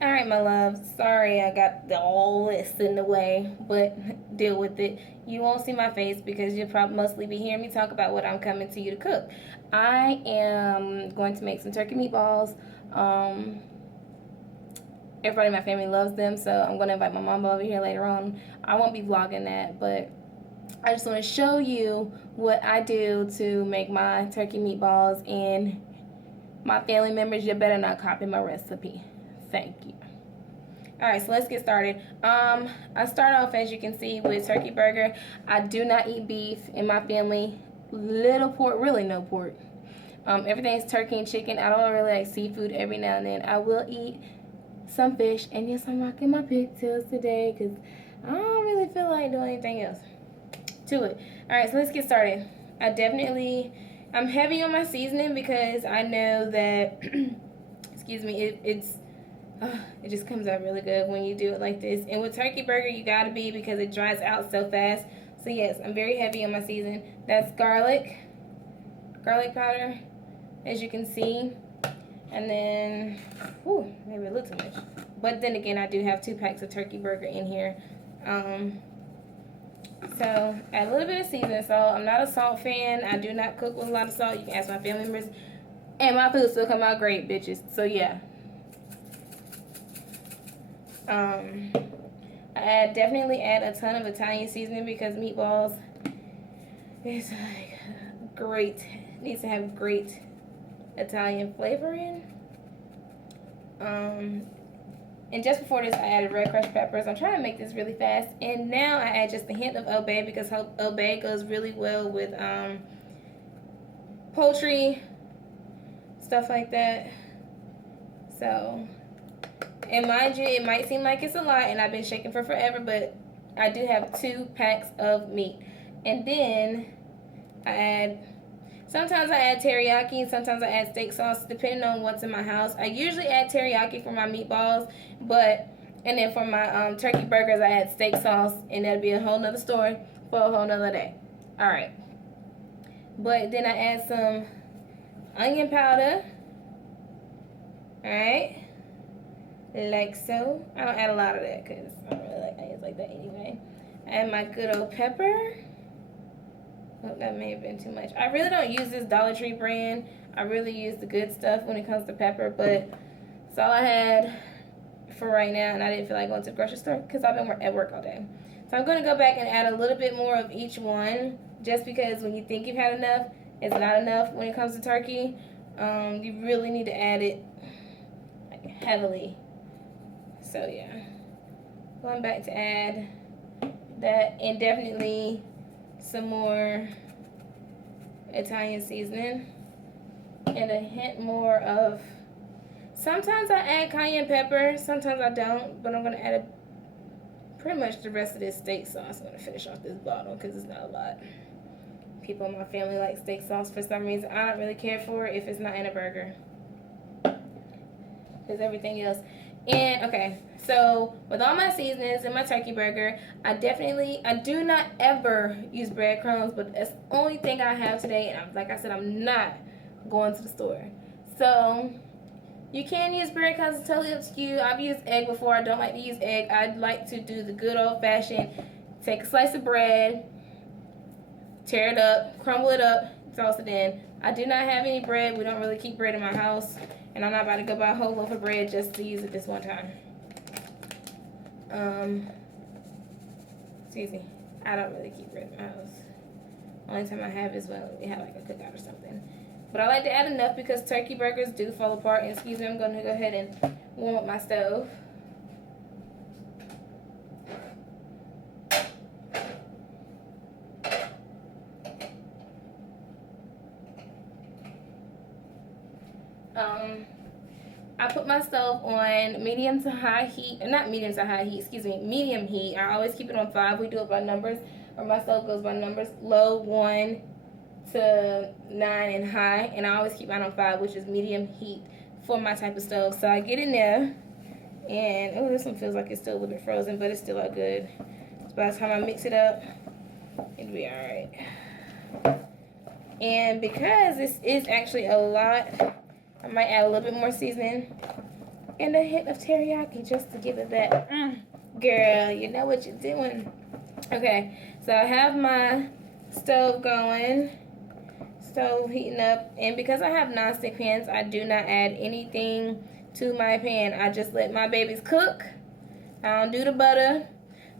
All right, my love. Sorry I got all this in the way, but deal with it. You won't see my face because you'll probably mostly be hearing me talk about what I'm coming to you to cook. I am going to make some turkey meatballs. Everybody in my family loves them, so I'm going to invite my mom over here later on. I won't be vlogging that, but I just want to show you what I do to make my turkey meatballs, and my family members, you better not copy my recipe. Thank you. Alright, so let's get started. I start off, as you can see, with turkey burger. I do not eat beef in my family. Little pork, really no pork. Everything is turkey and chicken. I don't really like seafood every now and then. I will eat some fish. And yes, I'm rocking my pigtails today because I don't really feel like doing anything else to it. Alright, so let's get started. I'm heavy on my seasoning because I know that, excuse me, it just comes out really good when you do it like this. And with turkey burger, you gotta be, because it dries out so fast. So yes, I'm very heavy on my seasoning. That's garlic powder, as you can see. And then, whew, maybe a little too much. But then again, I do have 2 packs of turkey burger in here. So add a little bit of seasoning salt. I'm not a salt fan. I do not cook with a lot of salt. You can ask my family members. And my food still come out great, bitches. So yeah. I definitely add a ton of Italian seasoning because meatballs is like great. Needs to have great Italian flavor in. And just before this, I added red crushed peppers. I'm trying to make this really fast. And now I add just a hint of Old Bay because Old Bay goes really well with poultry, stuff like that. So, and mind you, it might seem like it's a lot, and I've been shaking for forever, but I do have 2 packs of meat. And then sometimes I add teriyaki, and sometimes I add steak sauce, depending on what's in my house. I usually add teriyaki for my meatballs, and then for my turkey burgers, I add steak sauce, and that'll be a whole nother story for a whole nother day. Alright. But then I add some onion powder. Alright. Like so. I don't add a lot of that because I don't really like onions like that anyway. I add my good old pepper. Oh, that may have been too much. I really don't use this Dollar Tree brand. I really use the good stuff when it comes to pepper, but that's all I had for right now, and I didn't feel like going to the grocery store because I've been at work all day. So I'm going to go back and add a little bit more of each one, just because when you think you've had enough, it's not enough when it comes to turkey. You really need to add it like heavily. So yeah, going back to add that, and definitely some more Italian seasoning and a hint more of, sometimes I add cayenne pepper, sometimes I don't, but I'm going to add pretty much the rest of this steak sauce. I'm going to finish off this bottle because it's not a lot. People in my family like steak sauce for some reason. I don't really care for it if it's not in a burger, because everything else. And okay, so with all my seasonings in my turkey burger, I do not ever use breadcrumbs, but that's the only thing I have today, and like I said, I'm not going to the store. So you can use breadcrumbs, it's totally up to you. I've used egg before. I don't like to use egg. I'd like to do the good old-fashioned, take a slice of bread, tear it up, crumble it up, toss it in. I do not have any bread. We don't really keep bread in my house, and I'm not about to go buy a whole loaf of bread just to use it this one time. Excuse me. I don't really keep bread in my house. Only time I have is when we have like a cookout or something. But I like to add enough because turkey burgers do fall apart. And excuse me, I'm going to go ahead and warm up my stove. I put my stove on medium to high heat, not medium to high heat, excuse me, medium heat. I always keep it on 5. We do it by numbers, or my stove goes by numbers, low 1 to 9 and high, and I always keep mine on 5, which is medium heat for my type of stove. So I get in there, and oh, this one feels like it's still a little bit frozen, but it's still all good. So by the time I mix it up, it'll be all right. And because this is actually a lot, I might add a little bit more seasoning. And a hint of teriyaki just to give it that. Girl, you know what you're doing. Okay, so I have my stove going. Stove heating up. And because I have nonstick pans, I do not add anything to my pan. I just let my babies cook. I don't do the butter.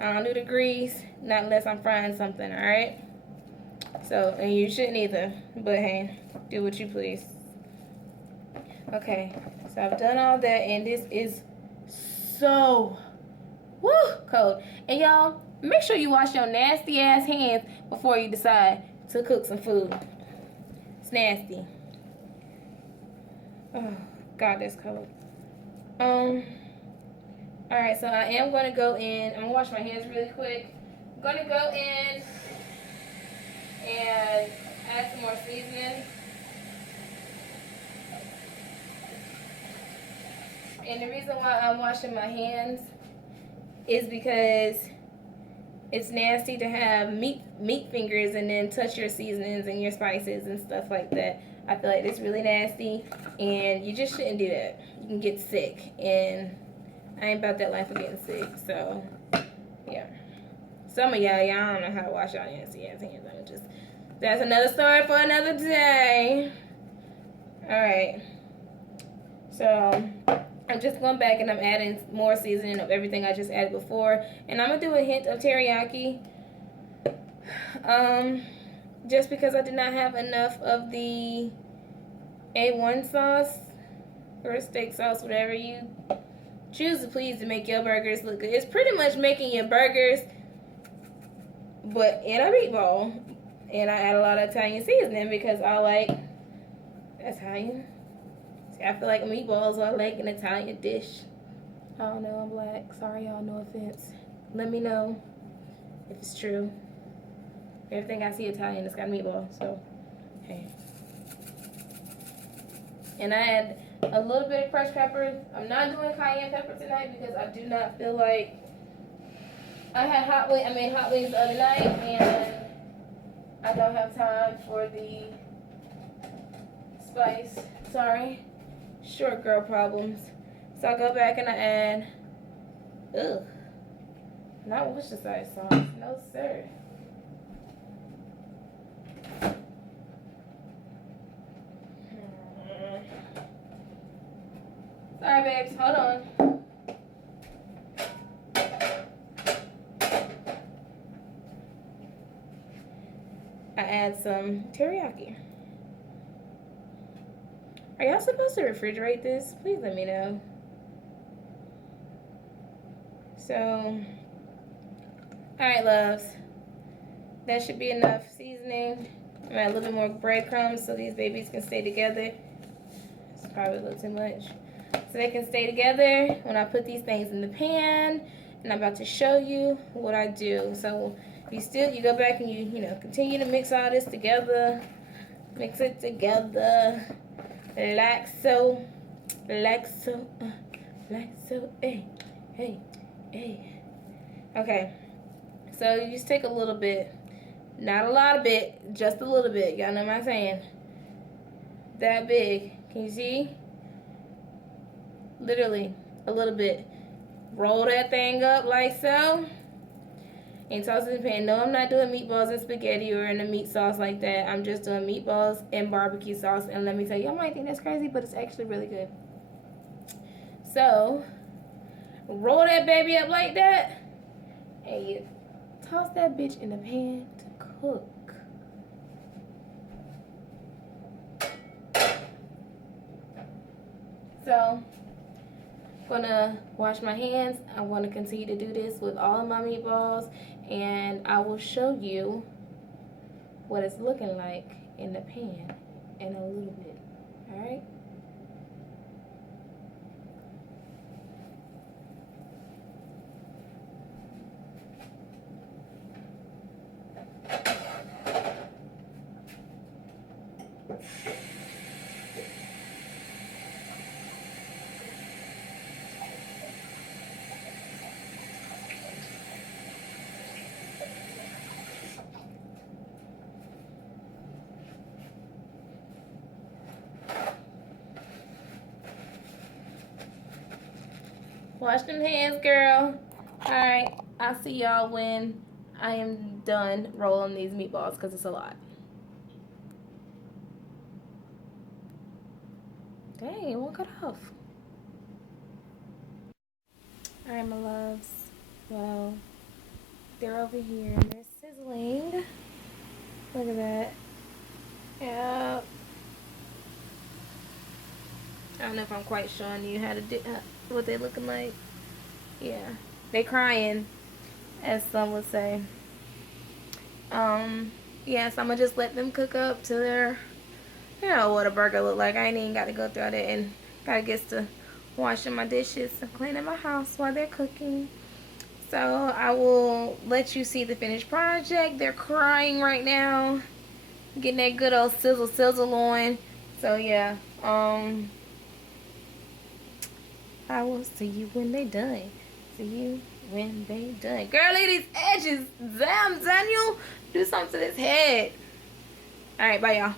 I don't do the grease. Not unless I'm frying something, alright? So, and you shouldn't either. But hey, do what you please. Okay, so I've done all that, and this is so cold. And y'all, make sure you wash your nasty ass hands before you decide to cook some food. It's nasty. Oh God, that's cold. Alright, so I am gonna go in. I'm gonna wash my hands really quick. I'm gonna go in and add some more seasoning. And the reason why I'm washing my hands is because it's nasty to have meat fingers and then touch your seasonings and your spices and stuff like that. I feel like it's really nasty, and you just shouldn't do that. You can get sick, and I ain't about that life of getting sick. So, yeah. Some of y'all don't know how to wash y'all nasty ass hands. That's another story for another day. Alright. So, I'm just going back and I'm adding more seasoning of everything I just added before. And I'm going to do a hint of teriyaki. Just because I did not have enough of the A1 sauce or steak sauce, whatever you choose to please to make your burgers look good. It's pretty much making your burgers, but in a meatball. And I add a lot of Italian seasoning because I like Italian. I feel like meatballs are like an Italian dish. I don't know, I'm black. Sorry, y'all, no offense. Let me know if it's true. Everything I see Italian, it's got meatball, so, hey. And I add a little bit of crushed pepper. I'm not doing cayenne pepper tonight because I do not feel like... I made hot wings the other night, and I don't have time for the spice. Sorry. Short girl problems. So I go back and I add, not Worcestershire sauce. No, sir. Sorry, babes. Hold on. I add some teriyaki. Are y'all supposed to refrigerate this? Please let me know. So, alright, loves. That should be enough seasoning. I'm gonna add a little bit more breadcrumbs so these babies can stay together. It's probably a little too much. So they can stay together when I put these things in the pan. And I'm about to show you what I do. So, you go back and you continue to mix all this together. Mix it together. Like so, hey. Okay, so you just take a little bit, not a lot of it, just a little bit. Y'all know what I'm saying? That big. Can you see? Literally, a little bit. Roll that thing up like so. And toss it in the pan. No, I'm not doing meatballs and spaghetti or in a meat sauce like that. I'm just doing meatballs and barbecue sauce. And let me tell you, y'all might think that's crazy, but it's actually really good. So, roll that baby up like that. And you toss that bitch in the pan to cook. So, I'm gonna wash my hands. I want to continue to do this with all of my meatballs, and I will show you what it's looking like in the pan in a little bit. All right. Wash them hands, girl. Alright, I'll see y'all when I am done rolling these meatballs because it's a lot. Dang, it won't cut off. Alright, my loves. Well, they're over here and they're sizzling. Look at that. Yep. I don't know if I'm quite showing you how to do what they looking like. Yeah, they crying, as some would say. Yeah, so I'm gonna just let them cook up to their, you know what a burger look like. I ain't even got to go through all that and gotta get to washing my dishes and cleaning my house while they're cooking. So I will let you see the finished project. They're crying right now, getting that good old sizzle on. So yeah, I will see you when they done. See you when they done. Girl, look at these edges. Damn, Daniel, do something to this head. All right, bye, y'all.